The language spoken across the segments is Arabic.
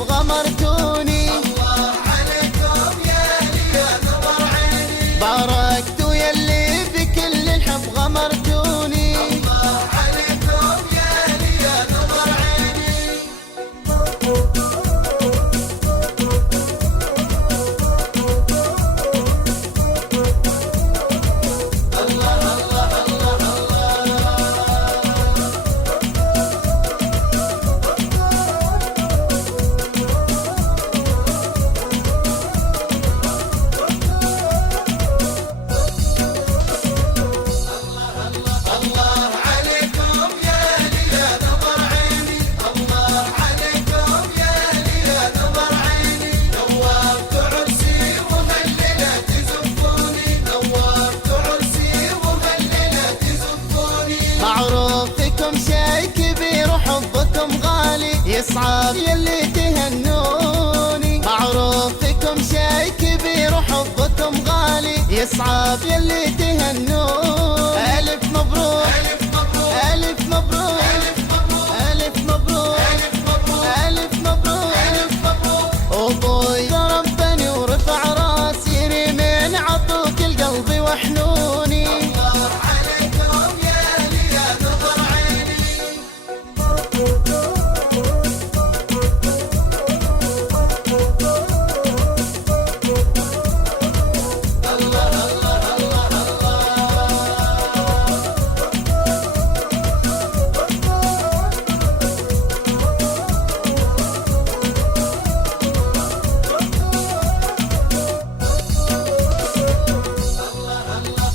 الحب غمرتوني. الله عليكم يا اللي نظر عيني، باركتوا يلي بكل الحب غمرتوني. الله عليكم يا اللي نظر عيني. الله عليكم يا اللي نظر عيني، الله عليكم يا اللي نظر عيني. نورت عرسي وهالليلة تزفوني، نورت عرسي وهالليلة تزفوني. معروف فيكم شي كبير وحبكم غالي، يصعب يلي تهنوني. معروف فيكم شي كبير وحبكم غالي، يصعب يلي تهنوني. ألف مبروك ألف مبروك ألف مبروك ألف مبروك ألف مبروك ألف ألف مبروك مبروك. ألف مبروك. أبوي ضربني ورفع راسي، ريمين عطوك القلب وحنوني. الله عليكم يا اللي نظر عيني.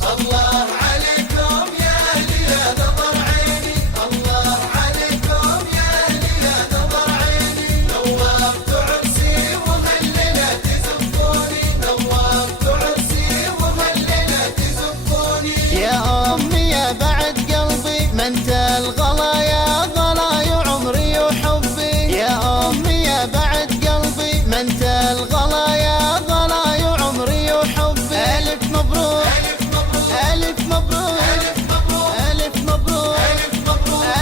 الله عليكم يا اللي نظر عيني، الله عليكم يا اللي نظر عيني. نورت عرسي وهالليلة تزفوني، نورت عرسي وهالليلة تزفوني. يا أمي يا بعد قلبي، ما انت الغلا يا غلاي وعمري وحبي. يا أمي يا بعد قلبي، ما انت الغلا يا غلاي وعمري وحبي. ألف مبروك ألف مبروك ألف مبروك ألف مبروك ألف مبروك ألف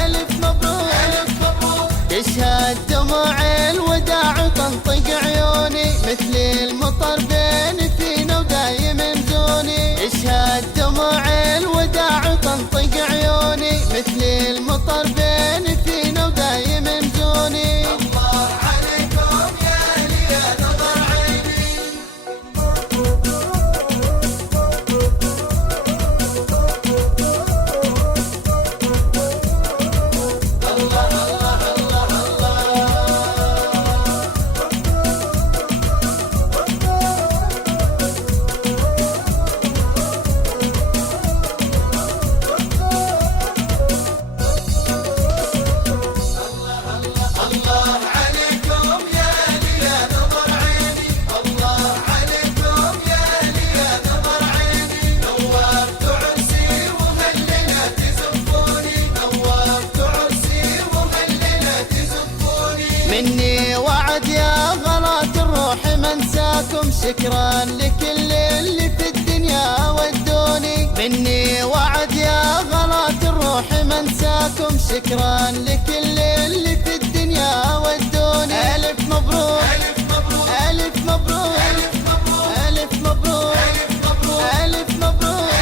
ألف مبروك مبروك. ألف مبروك. تشهد دموع الوداع وتنطق عيوني، مثل المطر بين فينا ودايم مزوني. اشهد دموع الوداع وتنطق عيوني، مثل المطر بين فينا ودايم مزوني. الله عليكم يا اللي نظر عيني. الله عليكم يا اللي نظر عيني، الله عليكم يا اللي نظر عيني. نورت عرسي وهالليلة تزفوني، نورت عرسي وهالليلة تزفوني. مني وعد يا غلات الروح ما انساكم، شكرا لكل اللي في الدنيا ودوني. مني وعد يا غلات الروح ما انساكم، شكرا لكل اللي في الدنيا ودوني. ألف مبروك ألف مبروك ألف مبروك ألف مبروك ألف مبروك ألف مبروك ألف مبروك